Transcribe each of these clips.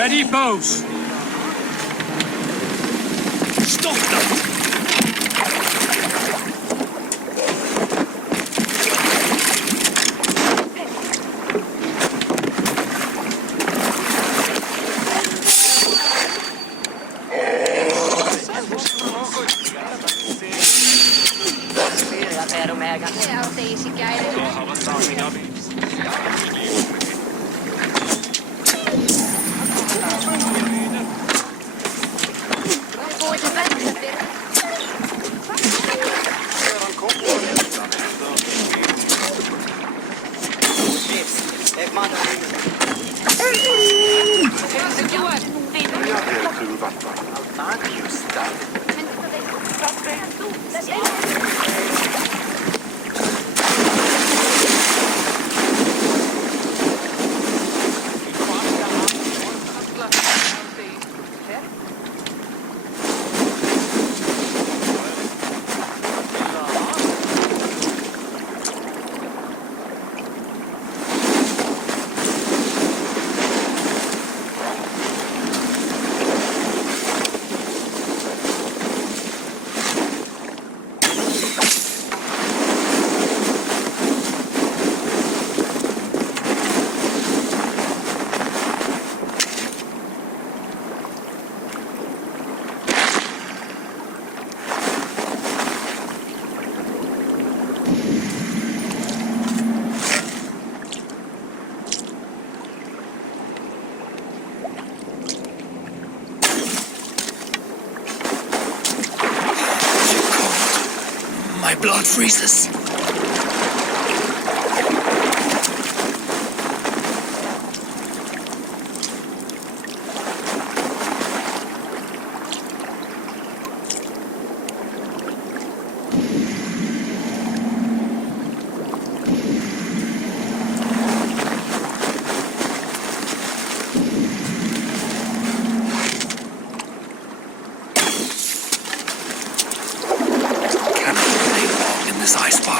Ready, bows. Stop that! My blood freezes. This ice bar.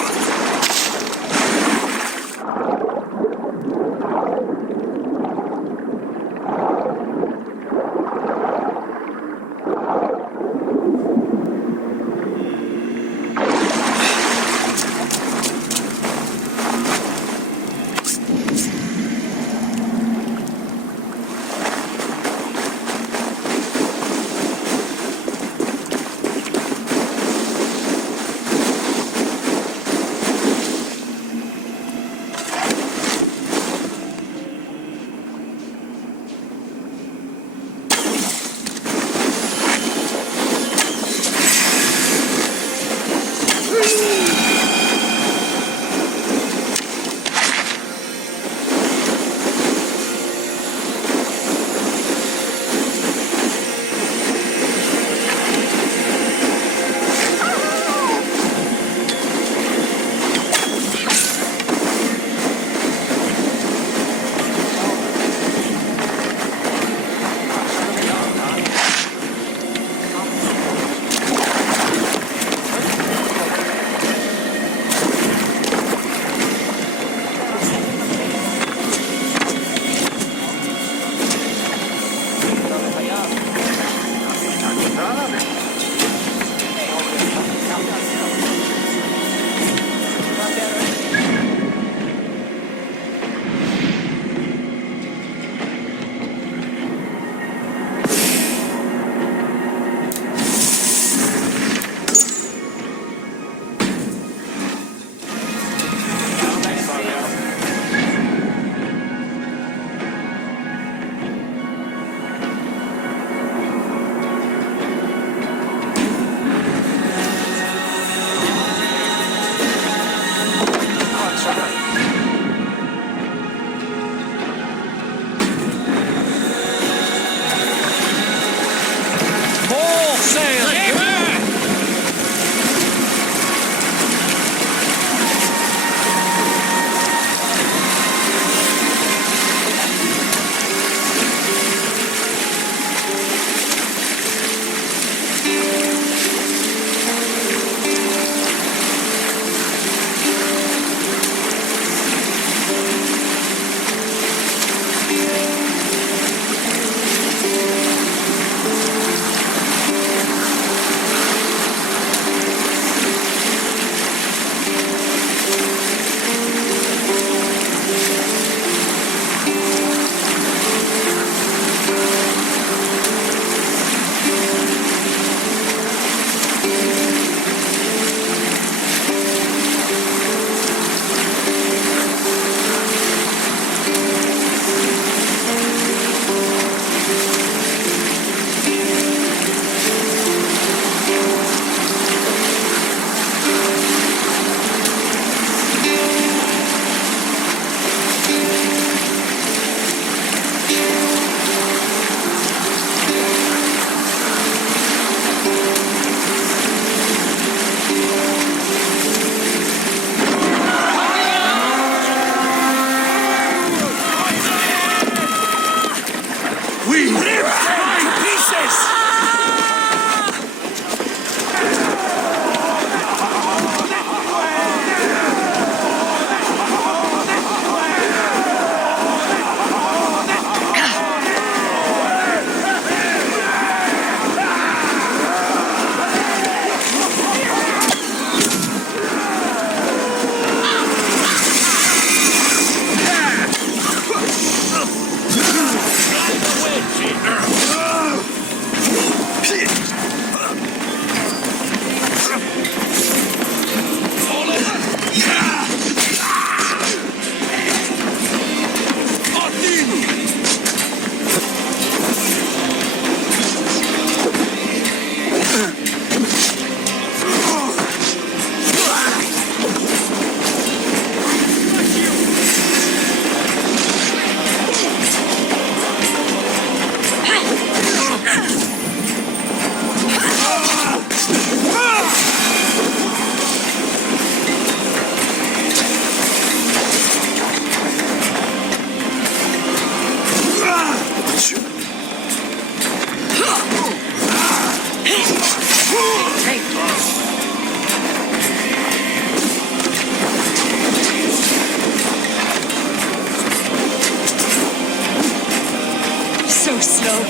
slow.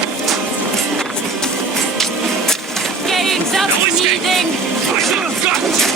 Gains up breathing. I have got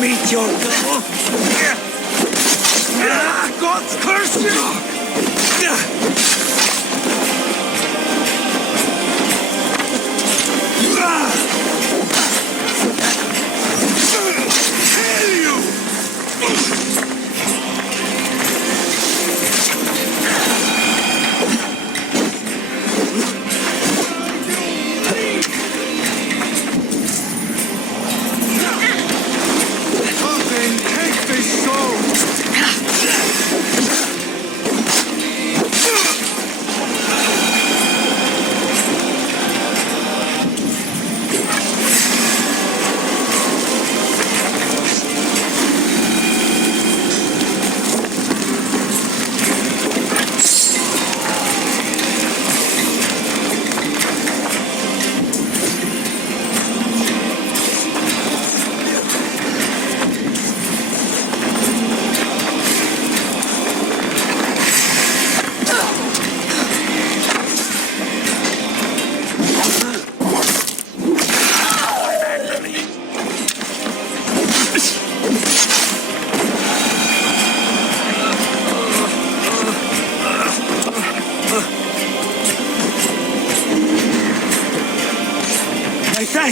meet your goal. God's curse you! Kill you!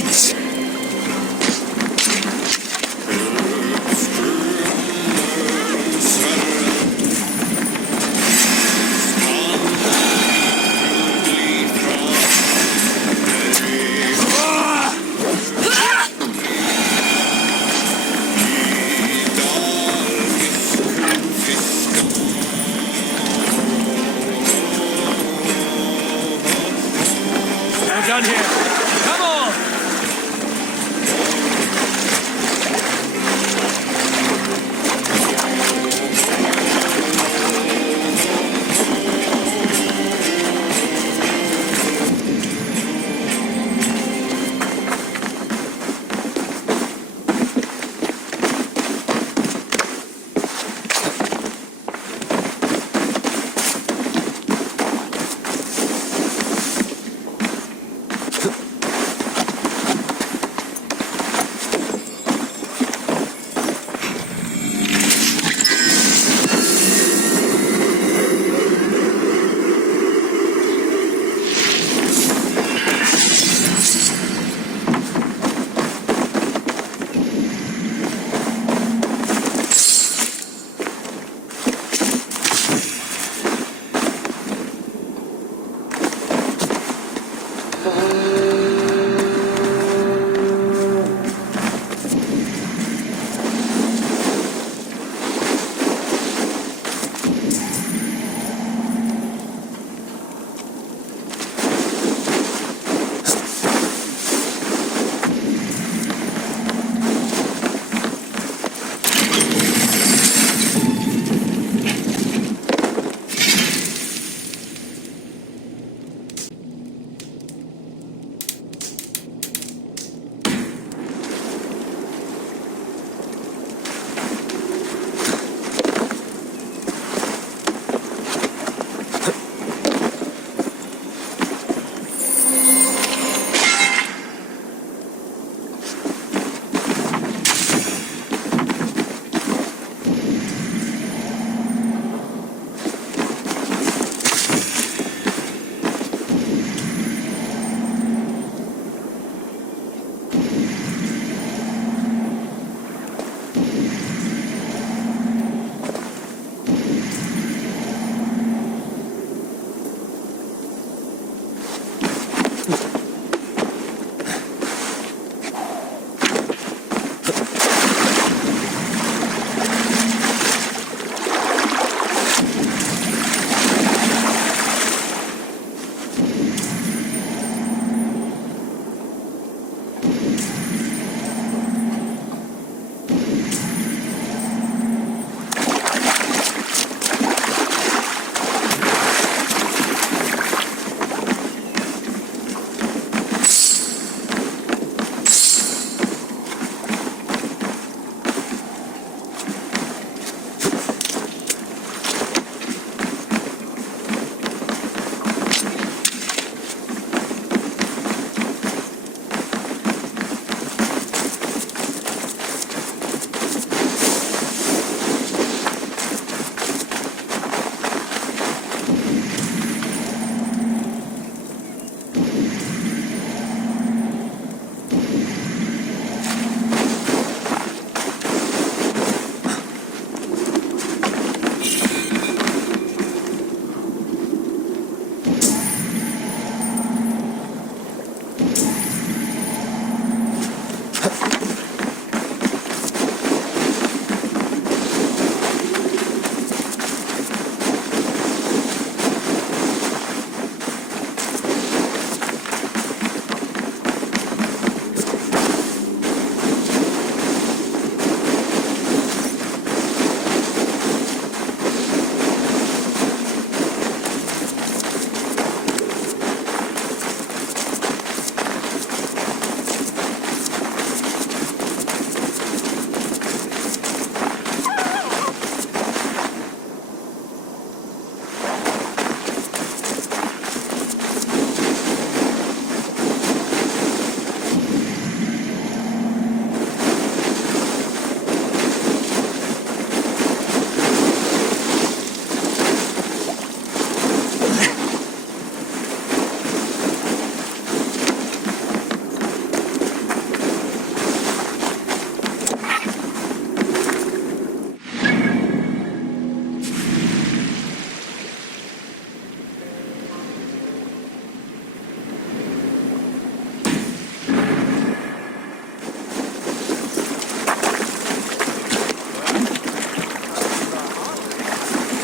lines! We're done here. Come on!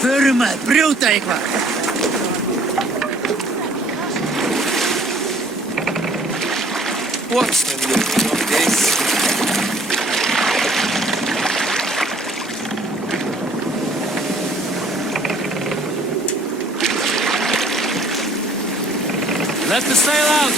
Firme, bruta ikvar. What's the meaning of this? Let the sail out!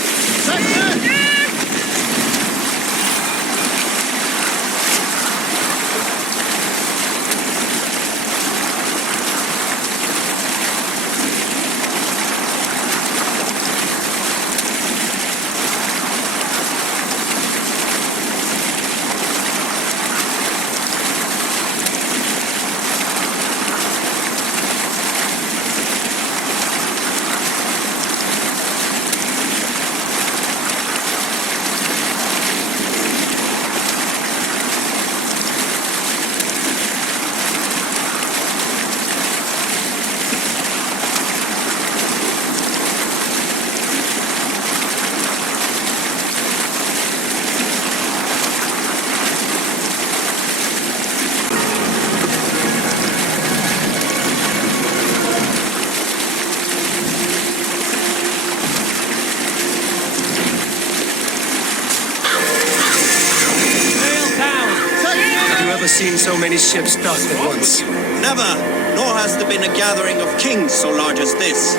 Seen so many ships docked at once. Never, nor has there been a gathering of kings so large as this.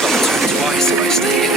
I'll turn twice if I stay here.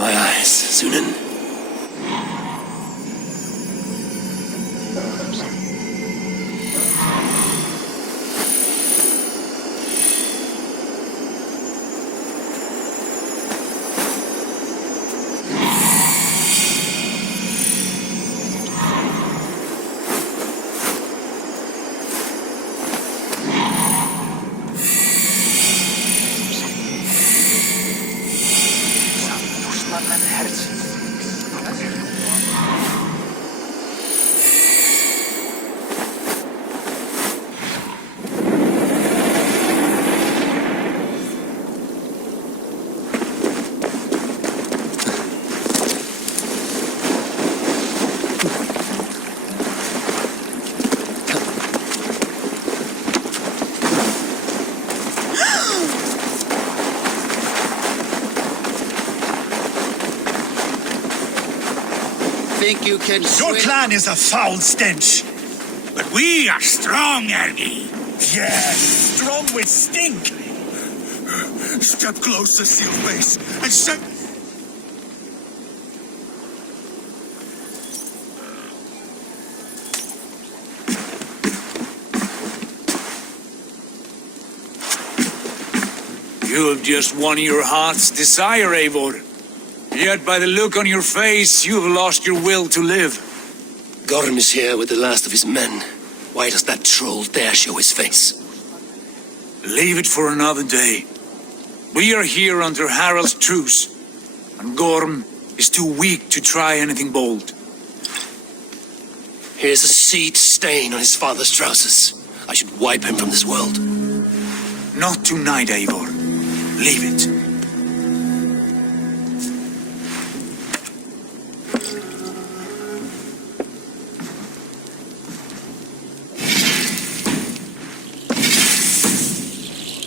my eyes, Sunan. Think you can Your swim? clan is a foul stench. But we are strong, Ergi. Yes, strong with stink. Step closer, seal face, and step... You have just won your heart's desire, Eivor. Yet by the look on your face, you have lost your will to live. Gorm is here with the last of his men. Why does that troll dare show his face? Leave it for another day. We are here under Harald's truce, and Gorm is too weak to try anything bold. Here's a seed stain on his father's trousers. I should wipe him from this world. Not tonight, Eivor. Leave it.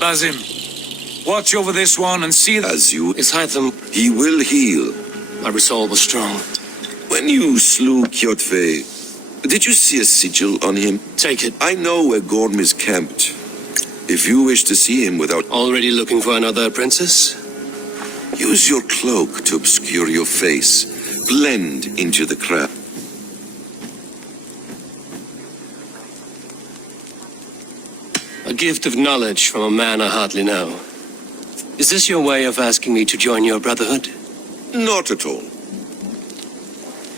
Basim, watch over this one and see that... As you, Is Hytham... he will heal. My resolve was strong. When you slew Kjotve, did you see a sigil on him? Take it. I know where Gorm is camped. If you wish to see him without... Already looking for another princess? Use your cloak to obscure your face. Blend into the crowd. A gift of knowledge from a man I hardly know. Is this your way of asking me to join your brotherhood? Not at all.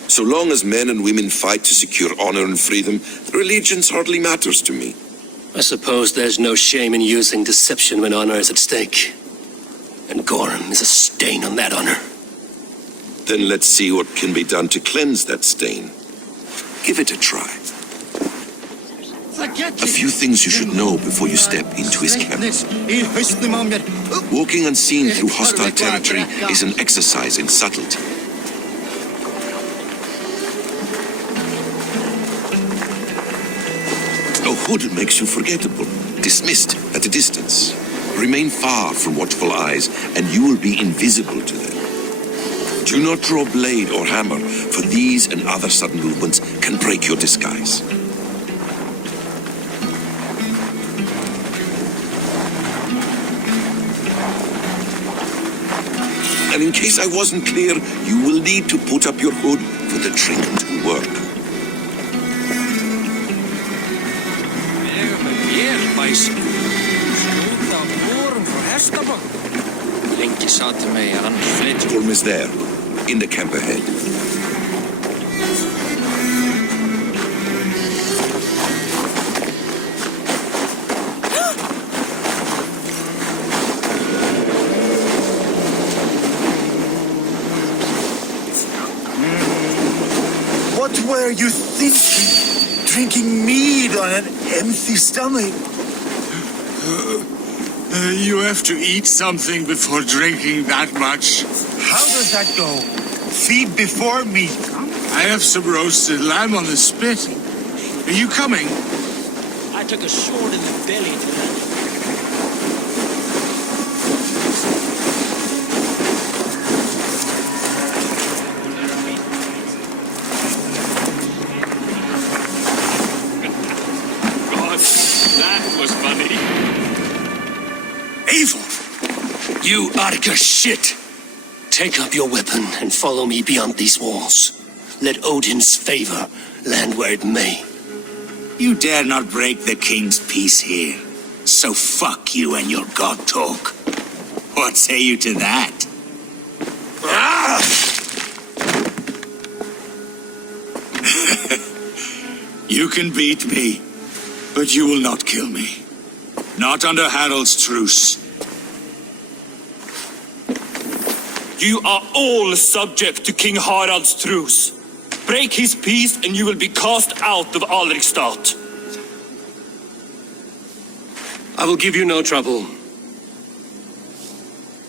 So long as men and women fight to secure honor and freedom, their allegiance hardly matters to me. I suppose there's no shame in using deception when honor is at stake. And Gorm is a stain on that honor. Then let's see what can be done to cleanse that stain. Give it a try. A few things you should know before you step into his camp. Walking unseen through hostile territory is an exercise in subtlety. A hood makes you forgettable, dismissed at a distance. Remain far from watchful eyes, and you will be invisible to them. Do not draw blade or hammer, for these and other sudden movements can break your disguise. And in case I wasn't clear, you will need to put up your hood for the trinket to work. Gorm is there, in the camp ahead. What were you thinking? Drinking mead on an empty stomach? You have to eat something before drinking that much. How does that go? Feed before meat. I have some roasted lamb on the spit. Are you coming? I took a sword in the belly tonight. Eivor! You Arca shit! Take up your weapon and follow me beyond these walls. Let Odin's favor land where it may. You dare not break the king's peace here. So fuck you and your god talk. What say you to that? Ah! You can beat me, but you will not kill me. Not under Harald's truce. You are all subject to King Harald's truce. Break his peace and you will be cast out of Alrikstad. I will give you no trouble.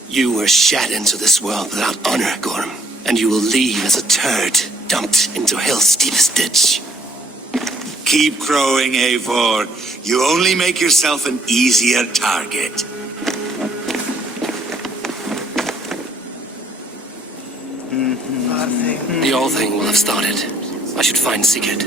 You were shat into this world without honor, Gorm, and you will leave as a turd dumped into hell's deepest ditch. Keep crowing, Eivor. You only make yourself an easier target. The All Thing will have started. I should find Sigurd.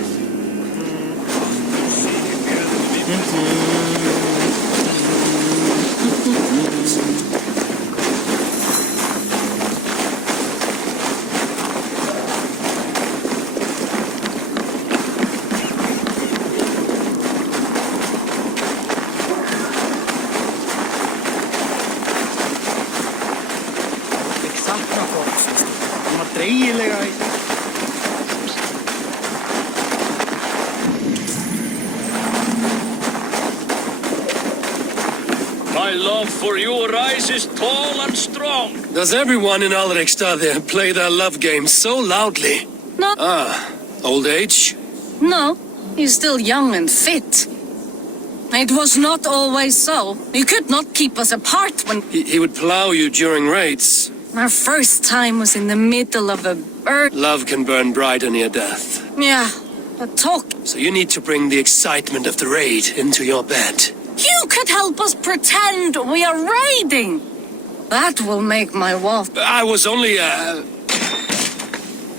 My love for you rises tall and strong. Does everyone in Alrikstad play their love game so loudly? No, Old age? no. He's still young and fit. It was not always so. You could not keep us apart when He would plow you during raids. our first time was in the middle of a bird. Love can burn brighter near death. Yeah, but talk. So you need to bring the excitement of the raid into your bed. You could help us pretend we are raiding. That will make my wolf. I was only,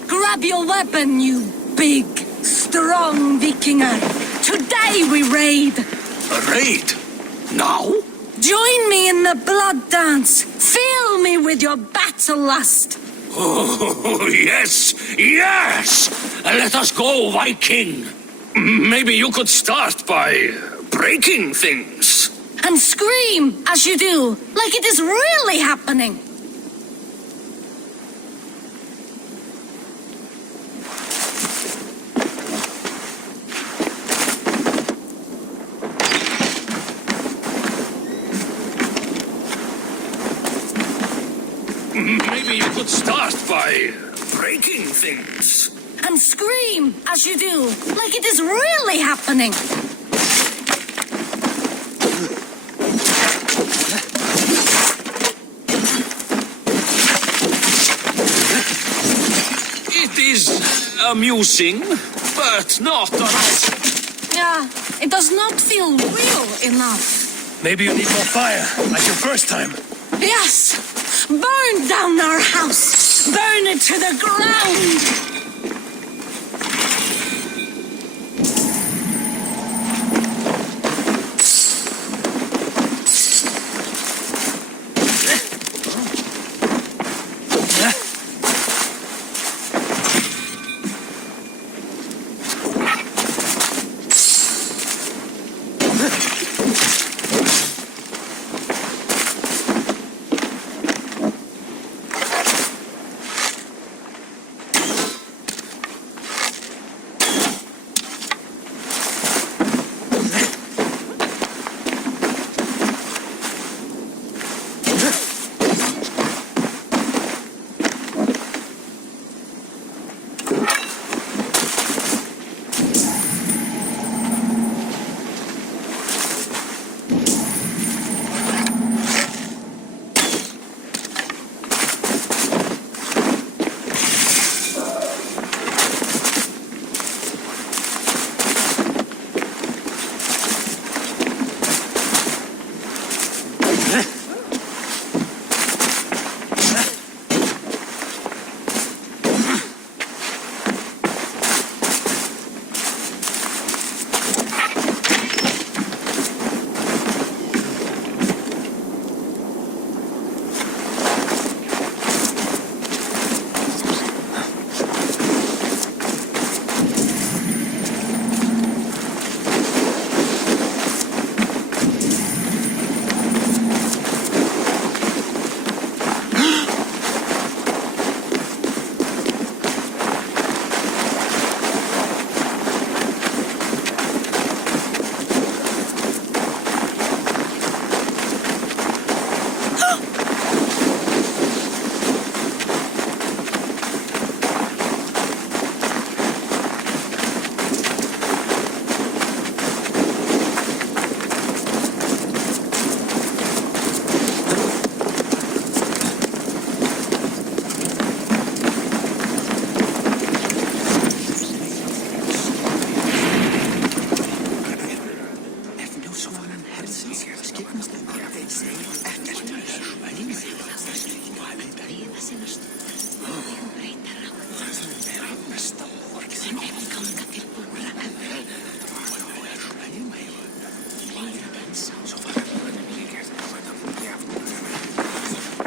Grab your weapon, you big, strong Vikinger. Today we raid. A raid? Now? Join me in the blood dance. Fill me with your battle lust. Oh, yes, yes! Let us go, Viking. Maybe you could start by breaking things. And scream as you do, like it is really happening. Maybe you could start by breaking things. And scream as you do, like it is really happening. It is amusing, but not arousing. Yeah, it does not feel real enough. maybe you need more fire, like your first time. Yes, burn down our house. Burn it to the ground.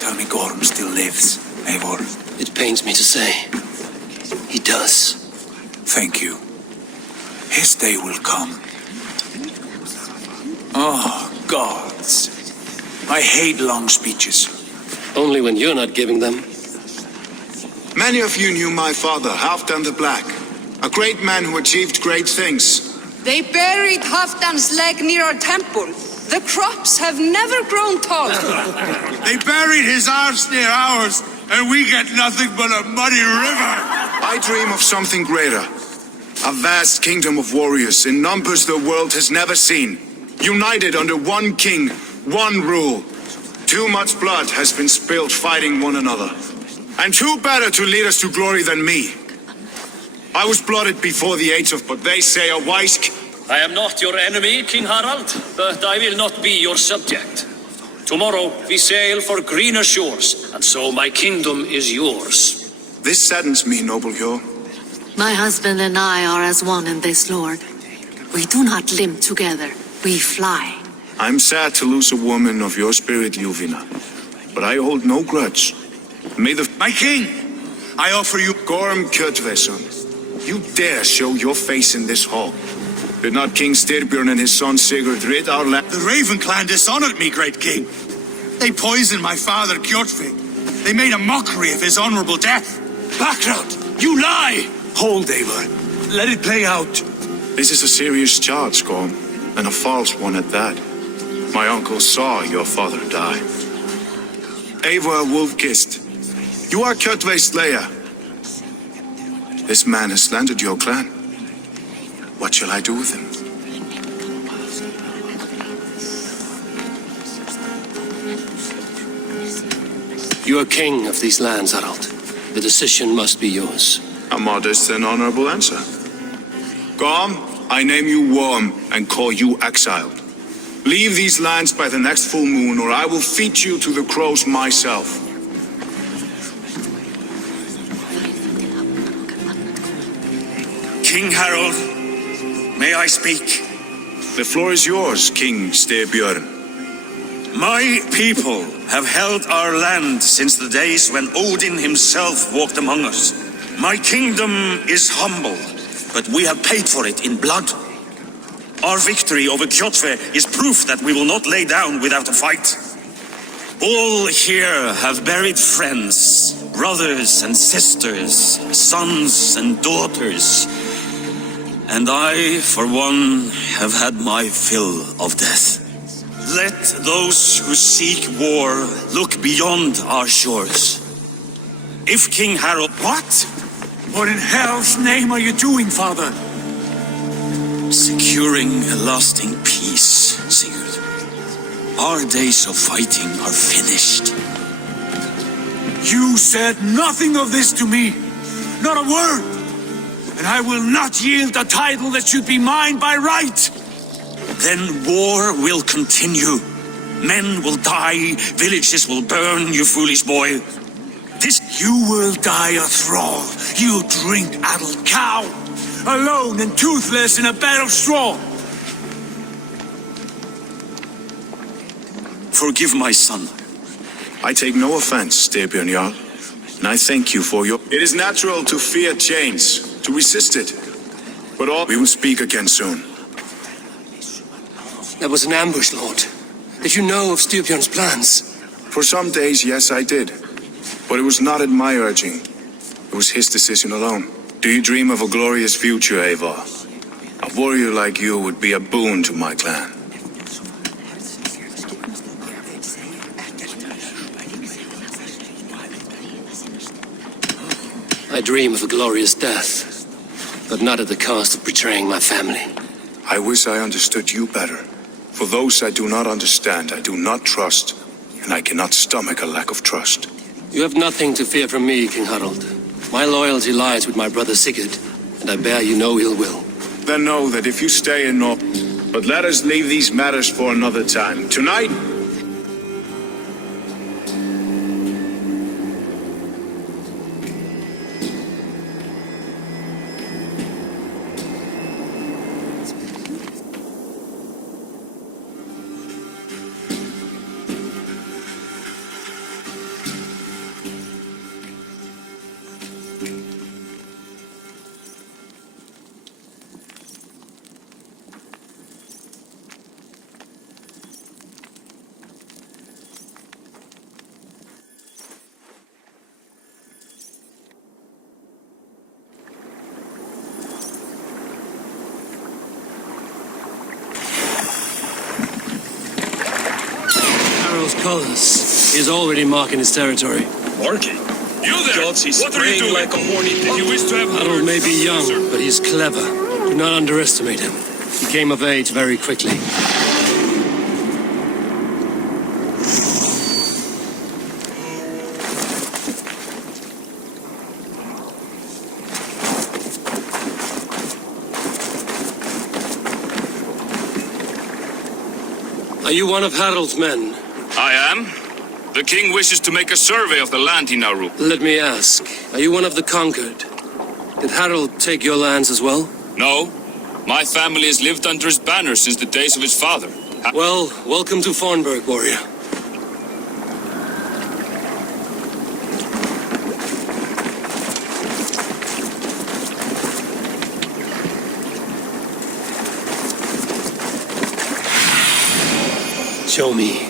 Tell me Gorm still lives, Eivor. It pains me to say. He does. Thank you. His day will come. Oh, gods. I hate long speeches. Only when you're not giving them. Many of you knew my father, Halfdan the Black. A great man who achieved great things. They buried Halfdan's leg near our temple. The crops have never grown taller. They buried his arse near ours, and we get nothing but a muddy river. I dream of something greater. A vast kingdom of warriors in numbers the world has never seen. United under one king, one rule. Too much blood has been spilled fighting one another. And who better to lead us to glory than me? I was blooded before the age of, but they say a wise I am not your enemy, King Harald, but I will not be your subject. Tomorrow we sail for greener shores, and so my kingdom is yours. This saddens me, noble Hjor. My husband and I are as one in this, Lord. We do not limp together, we fly. I'm sad to lose a woman of your spirit, Yuvina. But I hold no grudge. May the... My king, I offer you... Gorm Kjotveson, you dare show your face in this hall. Did not King Styrbjörn and his son Sigurd rid our land? The Raven clan dishonored me, great king. They poisoned my father, Kjotve. They made a mockery of his honorable death. Background! You lie! Hold, Eivor. Let it play out. This is a serious charge, Gorm, and a false one at that. My uncle saw your father die. Eivor Wolf-Kissed, you are Kjotve's slayer. This man has slandered your clan. What shall I do with him? You are king of these lands, Harald. The decision must be yours. A modest and honorable answer. Gorm, I name you Worm and call you exiled. Leave these lands by the next full moon, or I will feed you to the crows myself. King Harald, may I speak? The floor is yours, King Styrbjörn. My people have held our land since the days when Odin himself walked among us. My kingdom is humble, but we have paid for it in blood. Our victory over Kjotve is proof that we will not lay down without a fight. All here have buried friends, brothers and sisters, sons and daughters. And I, for one, have had my fill of death. Let those who seek war look beyond our shores. If King Harald... What? What in hell's name are you doing, father? Securing a lasting peace, Sigurd. Our days of fighting are finished. You said nothing of this to me. Not a word. And I will not yield a title that should be mine by right. Then war will continue. Men will die, villages will burn, you foolish boy. You will die a thrall. You drink-addled cow. Alone and toothless in a bed of straw. Forgive my son. I take no offense, Styrbjörn Jarl, and I thank you for your... It is natural to fear change, to resist it. But all... We will speak again soon. That was an ambush, Lord. Did you know of Styrbjörn's plans? For some days, yes, I did. But it was not at my urging. It was his decision alone. Do you dream of a glorious future, Eivor? A warrior like you would be a boon to my clan. I dream of a glorious death, but not at the cost of betraying my family. I wish I understood you better. For those I do not understand, I do not trust, and I cannot stomach a lack of trust. You have nothing to fear from me, King Harald. My loyalty lies with my brother Sigurd, and I bear you no ill will. Then know that if you stay in North... But let us leave these matters for another time. Tonight... those colors. He is already marking his territory. Marking? You there! What are you doing? Like a horny thing? You wish to have Harold may be young, but he's clever. Do not underestimate him. He came of age very quickly. Are you one of Harold's men? I am. The king wishes to make a survey of the land he now rules. Let me ask, are you one of the conquered? Did Harold take your lands as well? No. My family has lived under his banner since the days of his father. Well, welcome to Farnburg, warrior. Show me.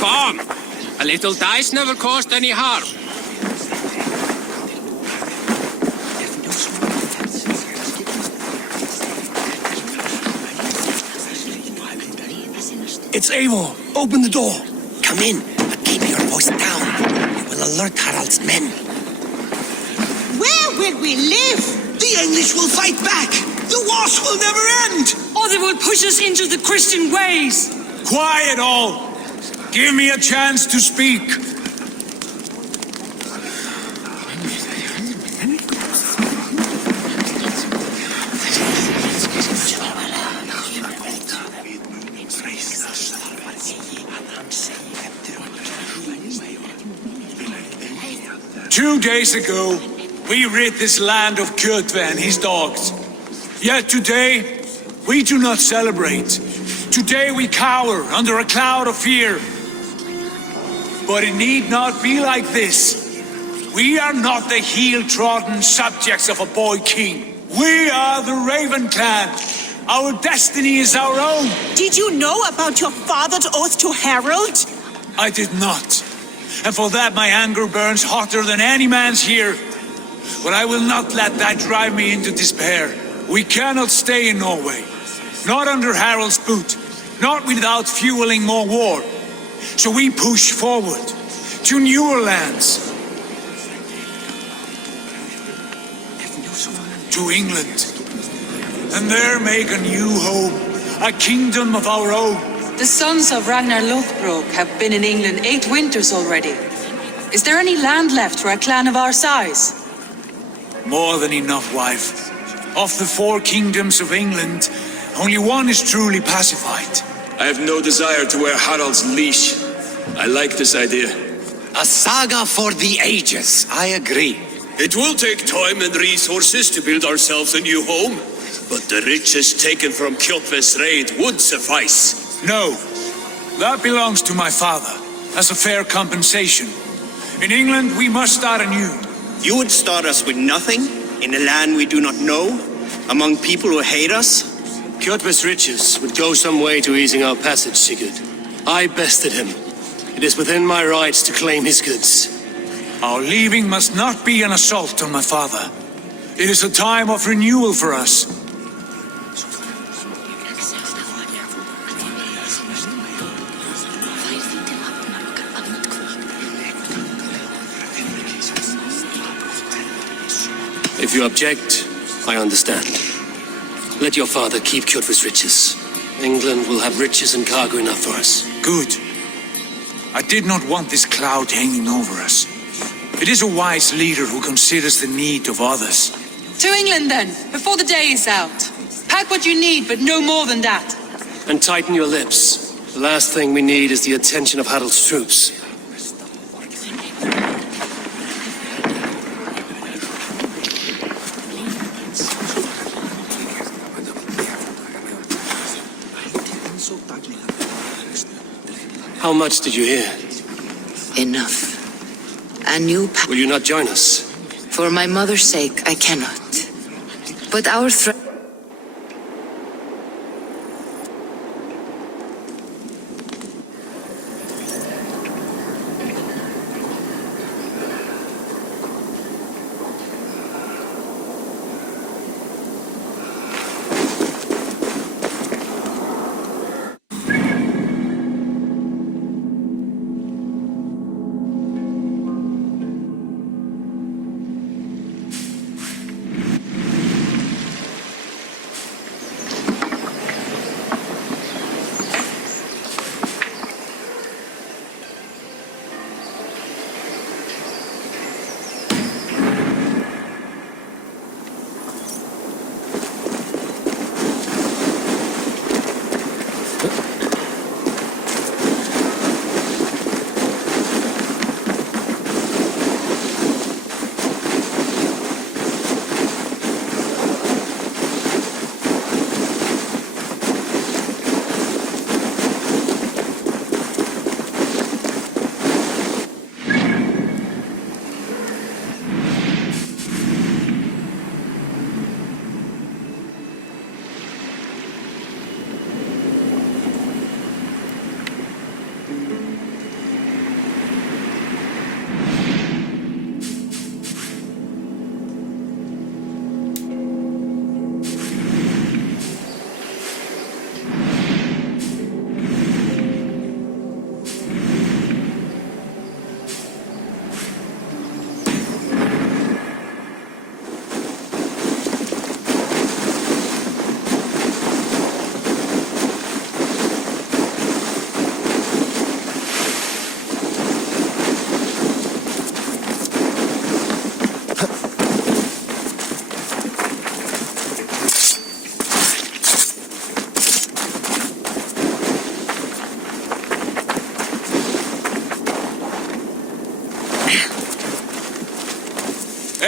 Come! A little dice never caused any harm. It's Eivor. Open the door. Come in, but keep your voice down. You will alert Harald's men. Where will we live? The English will fight back. The wars will never end. Or they will push us into the Christian ways. Quiet all. Give me a chance to speak. Two days ago, we rid this land of Kjotve and his dogs. Yet today, we do not celebrate. Today we cower under a cloud of fear. But it need not be like this. We are not the heel-trodden subjects of a boy king. We are the Raven clan. Our destiny is our own. Did you know about your father's oath to Harold? I did not. And for that my anger burns hotter than any man's here. But I will not let that drive me into despair. We cannot stay in Norway. Not under Harald's boot. Not without fueling more war. So we push forward to newer lands. To England. And there make a new home. A kingdom of our own. The sons of Ragnar Lothbrok have been in England 8 winters already. Is there any land left for a clan of our size? More than enough, wife. Of the 4 kingdoms of England, only one is truly pacified. I have no desire to wear Harald's leash. I like this idea. A saga for the ages. I agree. It will take time and resources to build ourselves a new home, but the riches taken from Kjotve's raid would suffice. No, that belongs to my father, as a fair compensation. In England, we must start anew. You would start us with nothing, in a land we do not know, among people who hate us? Kjotve's riches would go some way to easing our passage, Sigurd. I bested him. It is within my rights to claim his goods. Our leaving must not be an assault on my father. It is a time of renewal for us. If you object, I understand. Let your father keep Kjotve's riches. England will have riches and cargo enough for us. Good. I did not want this cloud hanging over us. It is a wise leader who considers the need of others. To England then, before the day is out. Pack what you need, but no more than that. And tighten your lips. The last thing we need is the attention of Harald's troops. How much did you hear? Enough. A new Will you not join us? For my mother's sake, I cannot. But our threat...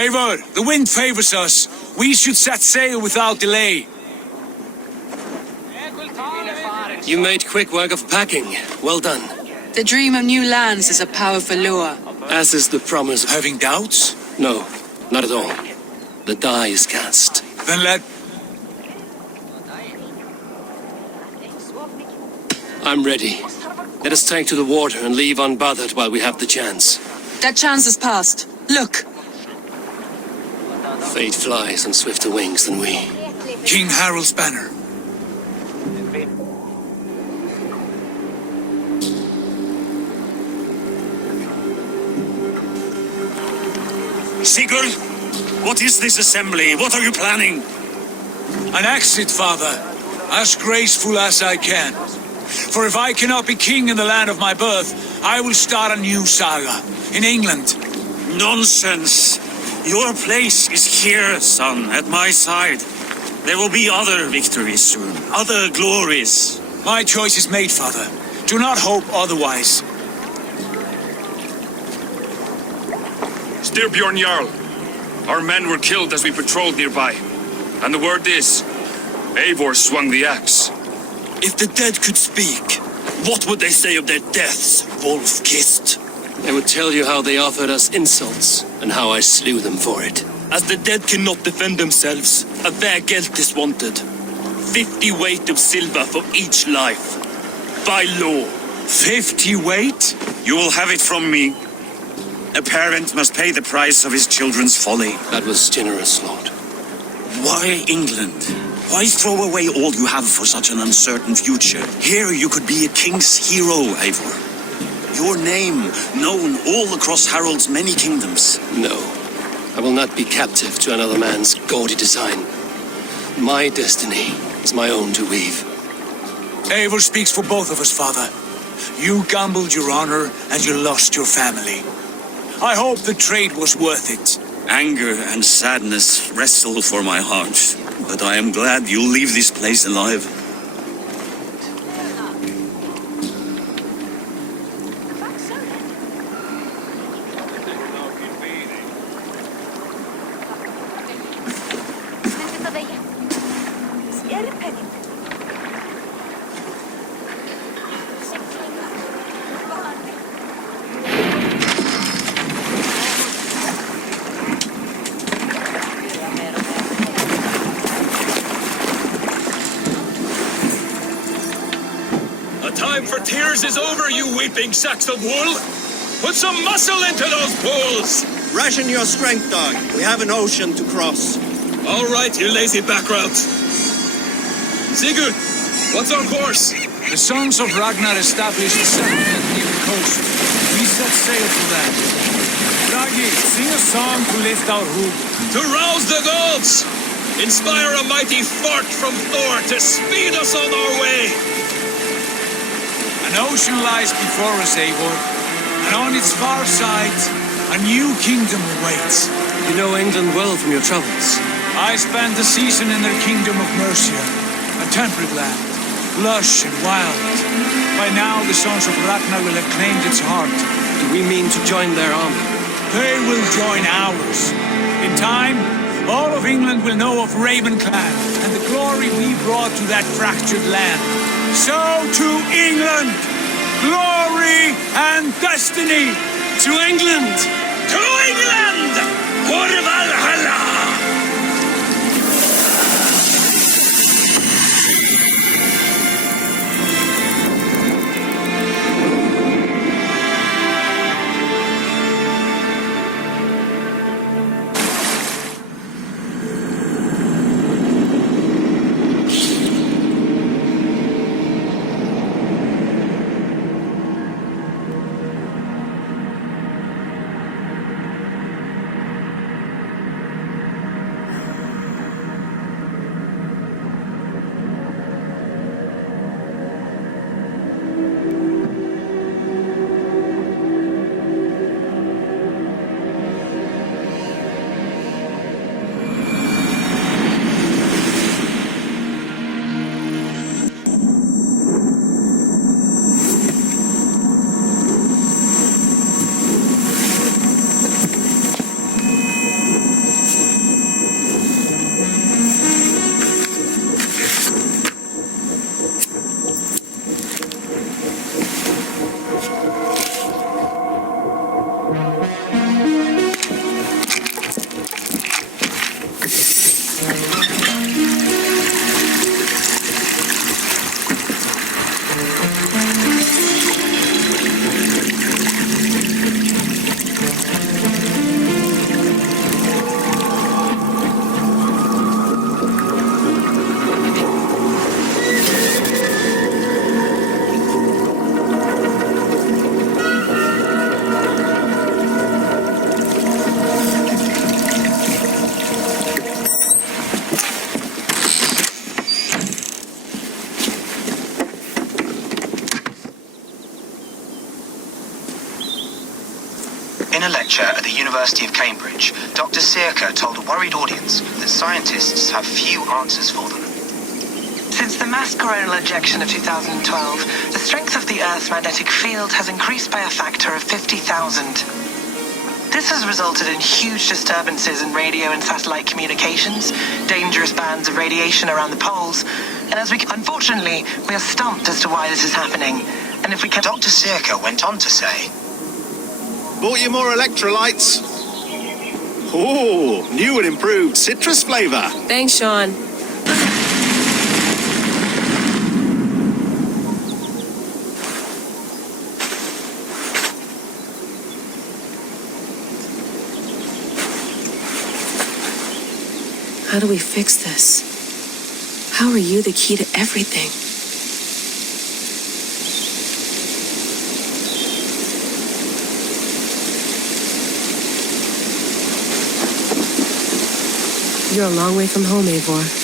Eivor, the wind favors us. We should set sail without delay. You made quick work of packing. Well done. The dream of new lands is a powerful lure. As is the promise of... Having doubts? No, not at all. The die is cast. Then let... I'm ready. Let us take to the water and leave unbothered while we have the chance. That chance is past. Look! Fate flies on swifter wings than we. King Harald's banner. Sigurd, what is this assembly? What are you planning? An exit, father. As graceful as I can. For if I cannot be king in the land of my birth, I will start a new saga. In England. Nonsense. Your place is here, son, at my side. There will be other victories soon. Other glories. My choice is made, father. Do not hope otherwise. Styrbjorn Jarl. Our men were killed as we patrolled nearby. And the word is, Eivor swung the axe. If the dead could speak, what would they say of their deaths, wolf-kissed? They would tell you how they offered us insults, and how I slew them for it. As the dead cannot defend themselves, a vergelt is wanted. 50 weight of silver for each life. By law. 50 weight? You will have it from me. A parent must pay the price of his children's folly. That was generous, Lord. Why England? Why throw away all you have for such an uncertain future? Here you could be a king's hero, Eivor. Your name known all across Harald's many kingdoms. No, I will not be captive to another man's gaudy design. My destiny is my own to weave. Eivor speaks for both of us, father. You gambled your honor and you lost your family. I hope the trade was worth it. Anger and sadness wrestle for my heart, but I am glad you'll leave this place alive. Time for tears is over, you weeping sacks of wool! Put some muscle into those bulls! Ration your strength, dog. We have an ocean to cross. All right, you lazy backrout. Sigurd, what's our course? The sons of Ragnar established a settlement near the coast. We set sail for that. Ragi, sing a song to lift our hoop. To rouse the gods! Inspire a mighty fart from Thor to speed us on our way! An ocean lies before us, Eivor, and on its far side, a new kingdom awaits. You know England well from your travels. I spent a season in their kingdom of Mercia, a temperate land, lush and wild. By now, the sons of Ragnar will have claimed its heart. Do we mean to join their army? They will join ours. In time, all of England will know of Raven Clan and the glory we brought to that fractured land. So to England, glory and destiny. To England! To England! For Valhalla! In a lecture at the University of Cambridge, Dr. Sirka told a worried audience that scientists have few answers for them. Since the mass coronal ejection of 2012, the strength of the Earth's magnetic field has increased by a factor of 50,000. This has resulted in huge disturbances in radio and satellite communications, dangerous bands of radiation around the poles, and unfortunately, we are stumped as to why this is happening. And if we can... Dr. Sirka went on to say, "Bought you more electrolytes? Oh, new and improved citrus flavor." Thanks, Sean. How do we fix this? How are you the key to everything? You're a long way from home, Eivor.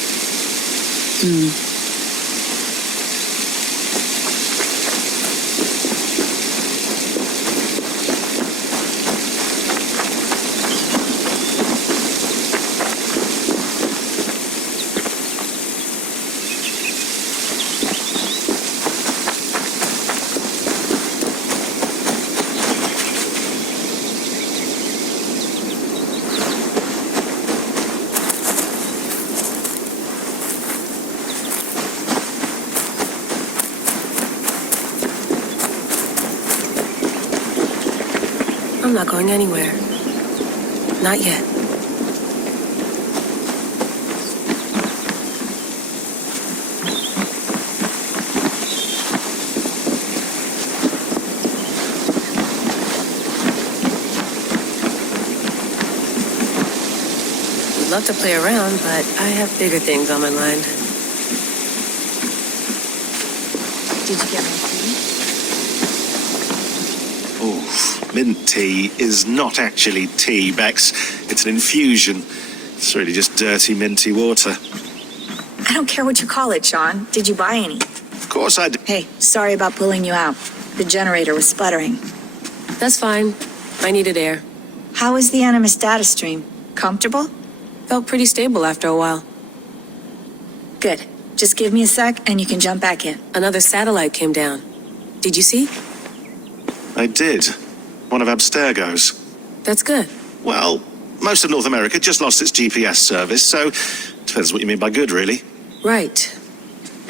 I'm not going anywhere. Not yet. Would love to play around, but I have bigger things on my mind. Did you get my tea? Oh, mint tea is not actually tea, Bex. It's an infusion. It's really just dirty, minty water. I don't care what you call it, Sean. Did you buy any? Of course I did. Hey, sorry about pulling you out. The generator was sputtering. That's fine. I needed air. How was the Animus data stream? Comfortable? Felt pretty stable after a while. Good. Just give me a sec and you can jump back in. Another satellite came down. Did you see? I did. One of Abstergo's. That's good. Well, most of North America just lost its GPS service, so depends what you mean by good, really. Right.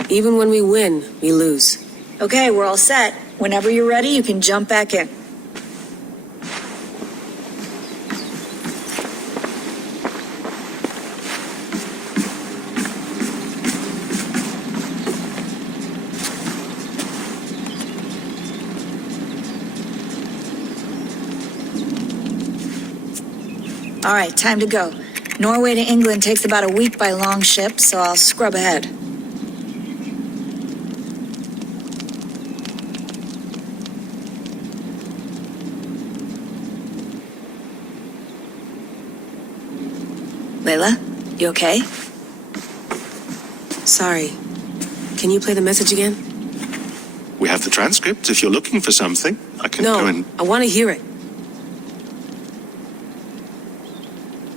Even when we win, we lose. Okay, we're all set. Whenever you're ready, you can jump back in. All right, time to go. Norway to England takes about a week by long ship, so I'll scrub ahead. Layla, you okay? Sorry. Can you play the message again? We have the transcript. If you're looking for something, I can go and... I want to hear it.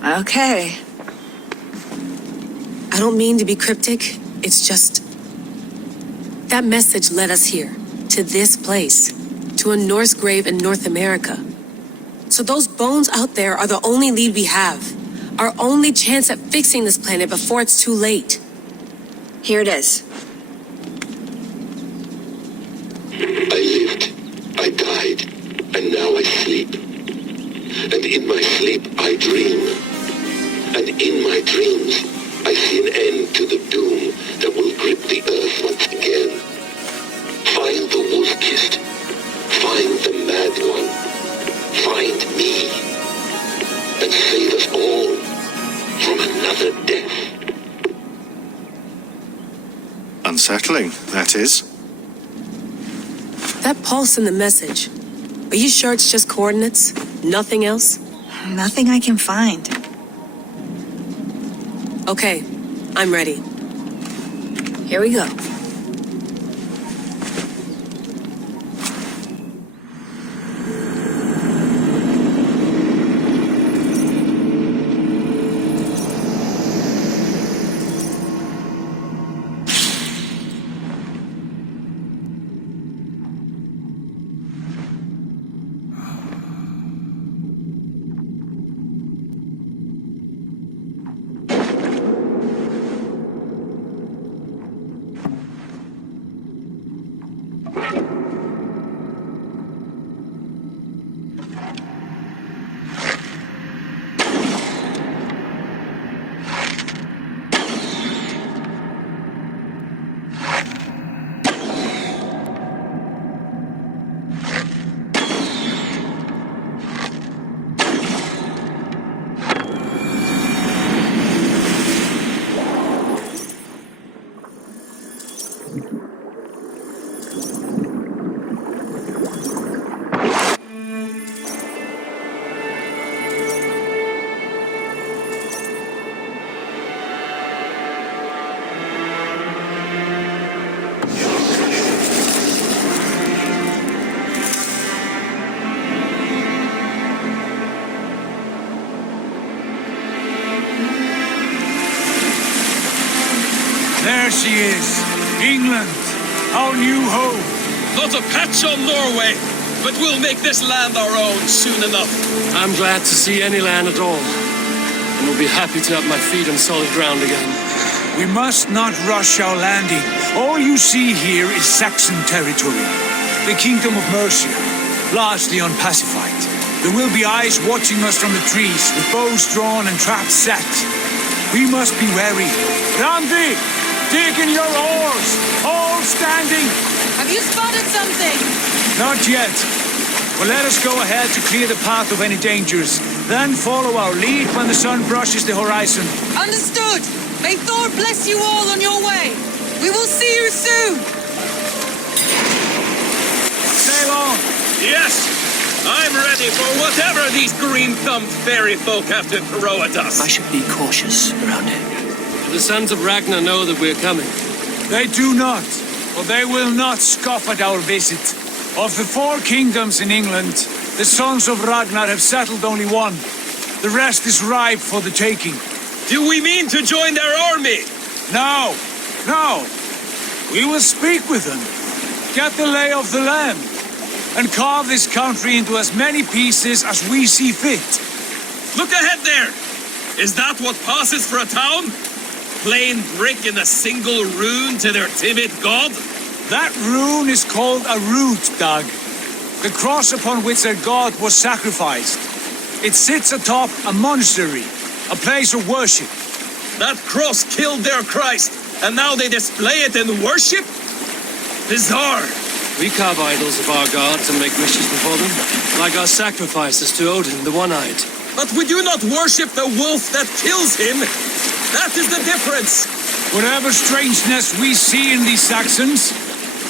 Okay. I don't mean to be cryptic. It's just... that message led us here. To this place. To a Norse grave in North America. So those bones out there are the only lead we have. Our only chance at fixing this planet before it's too late. Here it is. I lived, I died, and now I sleep. And in my sleep I dream. And in my dreams I see an end to the doom that will grip the earth once again. Find the wolf-kissed. Find the mad one. Find me. And save us all from another death. Unsettling, that is. That pulse in the message. Are you sure it's just coordinates? Nothing else? Nothing I can find. Okay, I'm ready. Here we go. she is. England, our new home. Not a patch on Norway, but we'll make this land our own soon enough. I'm glad to see any land at all, and will be happy to have my feet on solid ground again. We must not rush our landing. All you see here is Saxon territory. The Kingdom of Mercia, largely unpacified. There will be eyes watching us from the trees, with bows drawn and traps set. We must be wary. Randy, dig in your oars, all standing. Have you spotted something? Not yet. Well, let us go ahead to clear the path of any dangers. Then follow our lead when the sun brushes the horizon. Understood. May Thor bless you all on your way. We will see you soon. Sail on. Yes, I'm ready for whatever these green-thumbed fairy folk have to throw at us. I should be cautious around here. Do the sons of Ragnar know that we're coming? They do not, for they will not scoff at our visit. Of the 4 kingdoms in England, the sons of Ragnar have settled only one. The rest is ripe for the taking. Do we mean to join their army? No, no. We will speak with them, get the lay of the land, and carve this country into as many pieces as we see fit. Look ahead there! Is that what passes for a town? Plain brick in a single rune to their timid god? That rune is called a root, Doug. The cross upon which their god was sacrificed. It sits atop a monastery, a place of worship. That cross killed their Christ, and now they display it in worship? Bizarre. We carve idols of our gods and make wishes before them, like our sacrifices to Odin, the One-Eyed. But we do not worship the wolf that kills him. That is the difference. Whatever strangeness we see in these Saxons,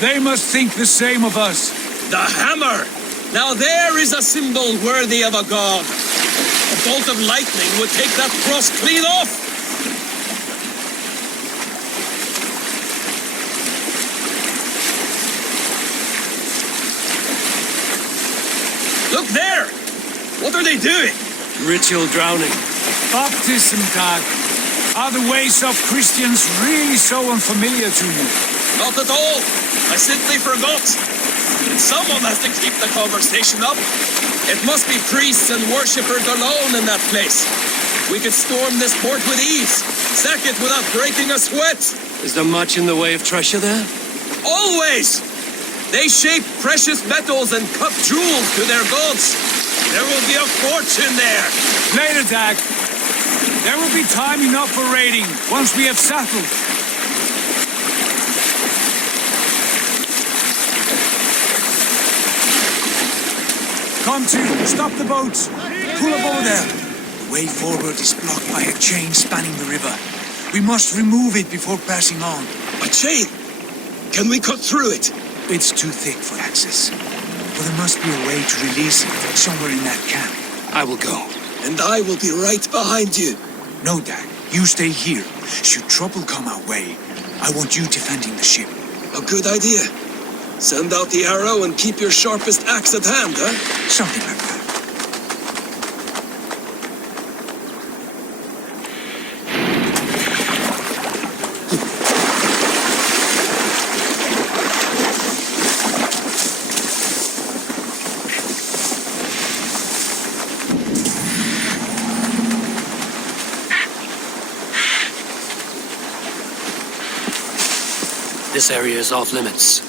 they must think the same of us. The hammer! Now there is a symbol worthy of a god. A bolt of lightning would take that cross clean off. Look there! What are they doing? Ritual drowning. Baptism, Doug. Are the ways of Christians really so unfamiliar to you? Not at all. I simply forgot. Someone has to keep the conversation up. It must be priests and worshippers alone in that place. We could storm this port with ease, sack it without breaking a sweat. Is there much in the way of treasure there? Always! They shape precious metals and cut jewels to their gods. There will be a fortune there. Later, Dag. There will be time enough for raiding once we have settled. Come to, stop the boats. Pull up over there. The way forward is blocked by a chain spanning the river. We must remove it before passing on. A chain? Can we cut through it? It's too thick for access. But there must be a way to release it somewhere in that camp. I will go. And I will be right behind you. No, Dag. You stay here. Should trouble come our way, I want you defending the ship. A good idea. Send out the arrow and keep your sharpest axe at hand, huh? Something like that. This area is off limits.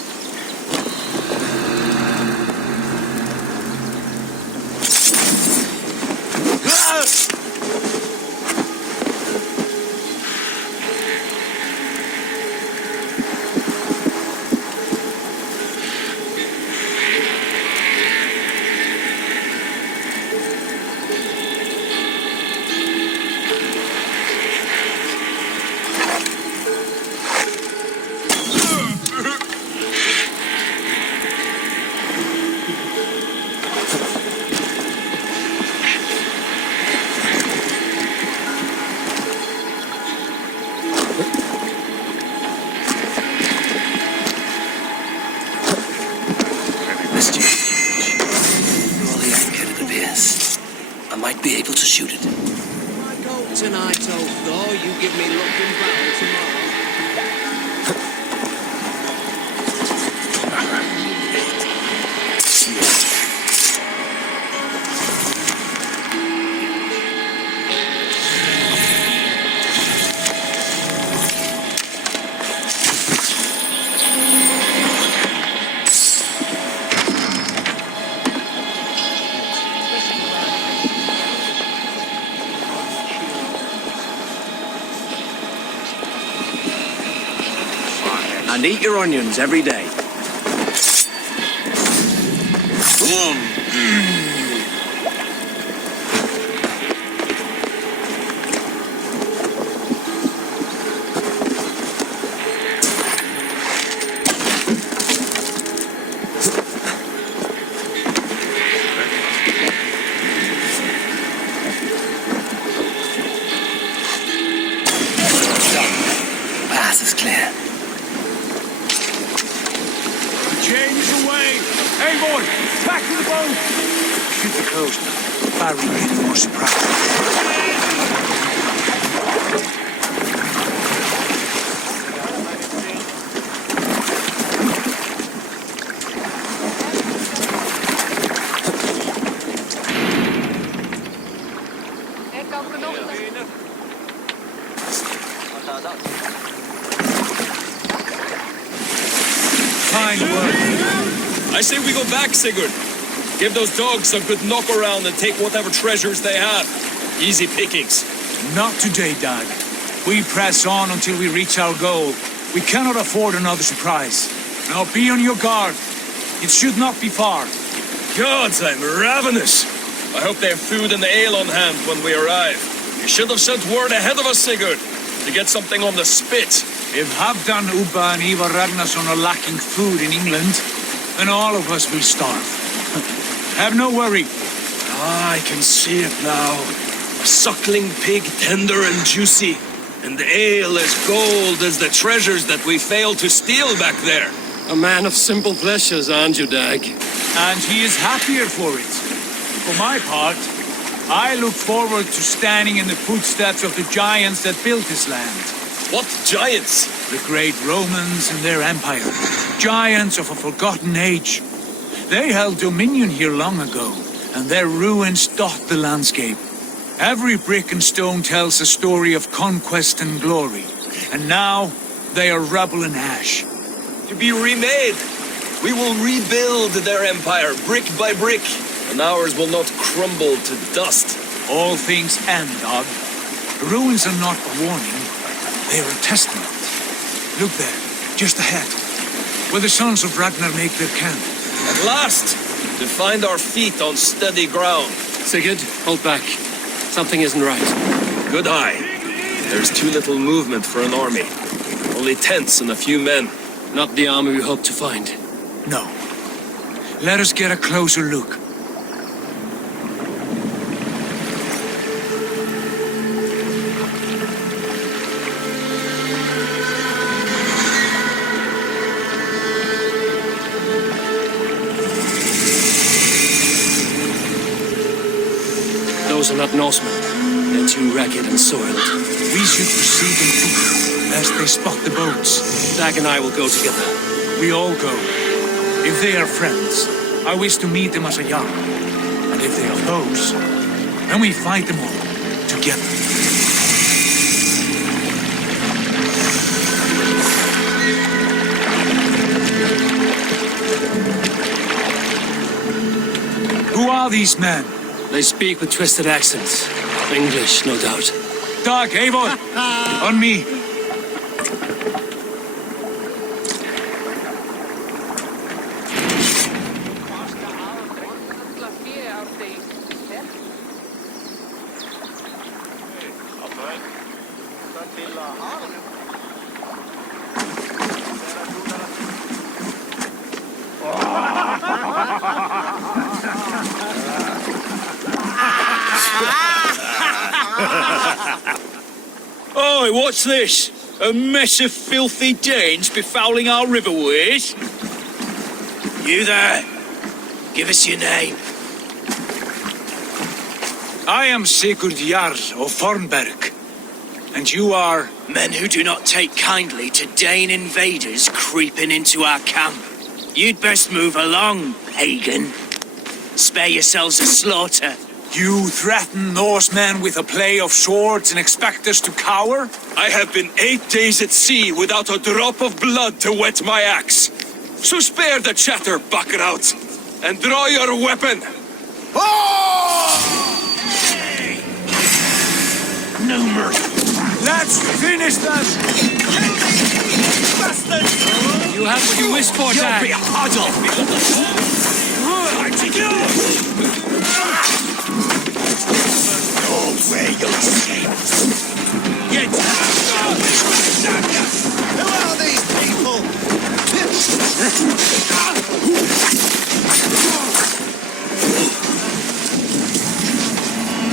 Be able to shoot it. I go tonight, old Thor. You give me luck in battle tomorrow. and eat your onions every day. Pass is clear. Chain is away! Hey, boy! Back to the boat! Should be closed. Barry made more surprise. Fine work. I say we go back, Sigurd. Give those dogs a good knock around and take whatever treasures they have. Easy pickings. Not today, Dad. We press on until we reach our goal. We cannot afford another surprise. Now be on your guard. It should not be far. Gods, I'm ravenous. I hope they have food and ale on hand when we arrive. You should have sent word ahead of us, Sigurd, to get something on the spit. If Halfdan, Ubba and Ivar Ragnarsson are lacking food in England, then all of us will starve. Have no worry. Ah, I can see it now. A suckling pig, tender and juicy. And the ale as gold as the treasures that we failed to steal back there. A man of simple pleasures, aren't you, Dag? And he is happier for it. For my part, I look forward to standing in the footsteps of the giants that built this land. What giants? The great Romans and their empire. Giants of a forgotten age. They held dominion here long ago, and their ruins dot the landscape. Every brick and stone tells a story of conquest and glory. And now, they are rubble and ash. To be remade. We will rebuild their empire, brick by brick, and ours will not crumble to dust. All things end, Dog. The ruins are not a warning. They are a testament. Look there, just ahead, where the sons of Ragnar make their camp. At last, to find our feet on steady ground. Sigurd, hold back. Something isn't right. Good eye. There's too little movement for an army. Only tents and a few men. Not the army we hope to find. No. Let us get a closer look. Those are not Norsemen. They're too ragged and soiled. We should pursue them quickly, lest they spot the boats. Dag and I will go together. We all go. If they are friends, I wish to meet them as a Jarl. And if they are foes, then we fight them all together. Who are these men? They speak with twisted accents. English, no doubt. Dag, Eivor! On me! Oi, what's this? A mess of filthy Danes befouling our riverways? You there? Give us your name. I am Sigurd Jarl of Fornberg. And you are? Men who do not take kindly to Dane invaders creeping into our camp. You'd best move along, pagan. Spare yourselves a slaughter. You threaten Norsemen with a play of swords and expect us to cower? I have been 8 days at sea without a drop of blood to wet my axe. So spare the chatter, Buckerout, and draw your weapon. No mercy. Let's finish them! You have what you wished for, Dad. You'll be a puddle. No way you'll escape. Get down! Who are these people?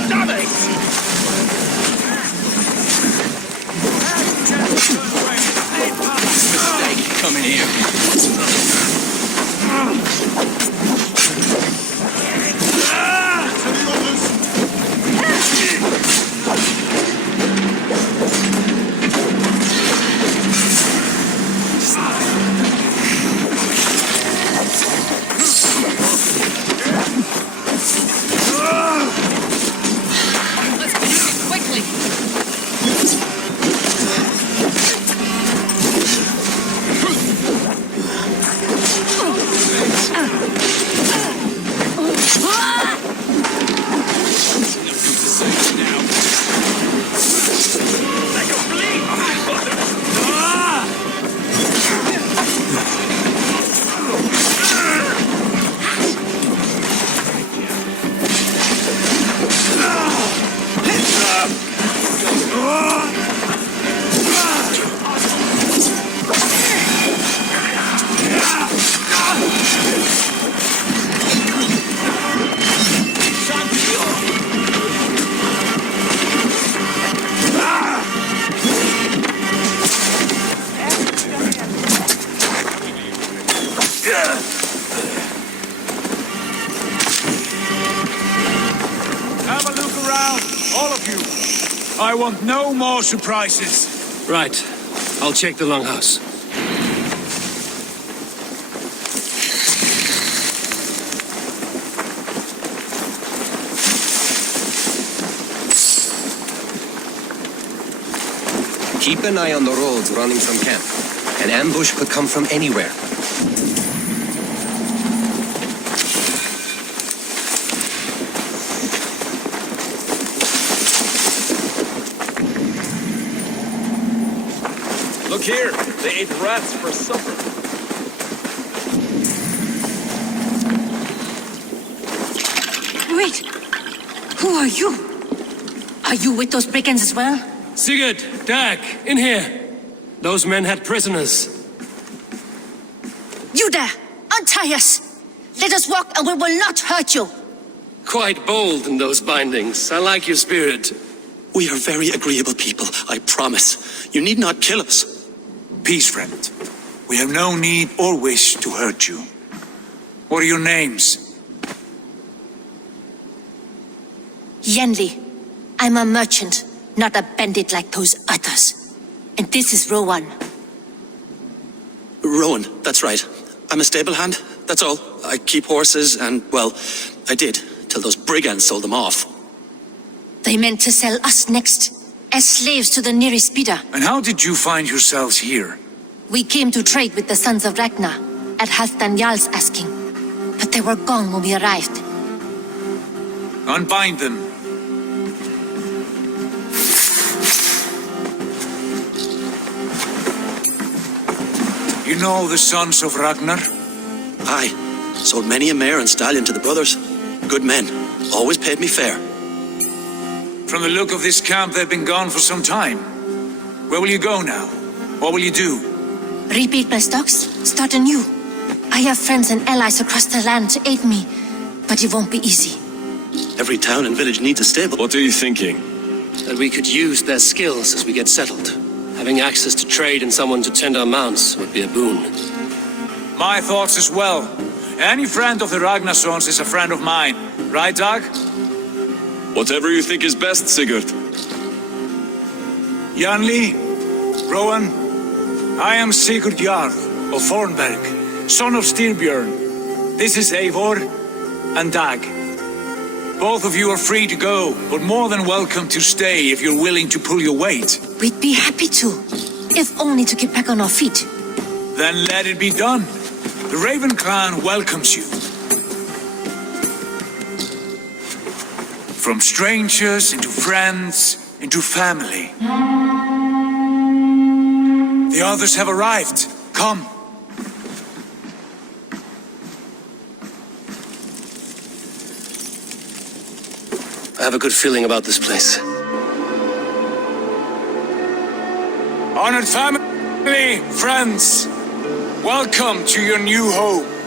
Damn it! Mistake coming here. Have a look around, all of you. I want no more surprises. Right. I'll check the longhouse. Keep an eye on the roads running from camp. An ambush could come from anywhere. Look here, they ate rats for supper. Wait, who are you? Are you with those brigands as well? Sigurd, Dag, in here. Those men had prisoners. You there! Untie us! Let us walk and we will not hurt you! Quite bold in those bindings. I like your spirit. We are very agreeable people, I promise. You need not kill us. Peace, friend. We have no need or wish to hurt you. What are your names? Yenli. I'm a merchant, not a bandit like those others. And this is Rowan. Rowan, that's right. I'm a stable hand, that's all. I keep horses and, well, I did, till those brigands sold them off. They meant to sell us next, as slaves to the nearest bidder. And how did you find yourselves here? We came to trade with the sons of Ragnar, at Halfdan Jarl's asking. But they were gone when we arrived. Unbind them. You know the sons of Ragnar? Aye. Sold many a mare and stallion to the brothers. Good men. Always paid me fair. From the look of this camp, they've been gone for some time. Where will you go now? What will you do? Rebuild my stocks, start anew. I have friends and allies across the land to aid me, but it won't be easy. Every town and village needs a stable. What are you thinking? That we could use their skills as we get settled. Having access to trade and someone to tend our mounts would be a boon. My thoughts as well. Any friend of the Ragnarsons is a friend of mine. Right, Dag? Whatever you think is best, Sigurd. Janli, Rowan, I am Sigurd Jarl of Fornberg, son of Styrbjörn. This is Eivor and Dag. Both of you are free to go, but more than welcome to stay if you're willing to pull your weight. We'd be happy to, if only to get back on our feet. Then let it be done. The Raven clan welcomes you. From strangers into friends into family. The others have arrived. Come. I have a good feeling about this place. Honored family, friends, welcome to your new home.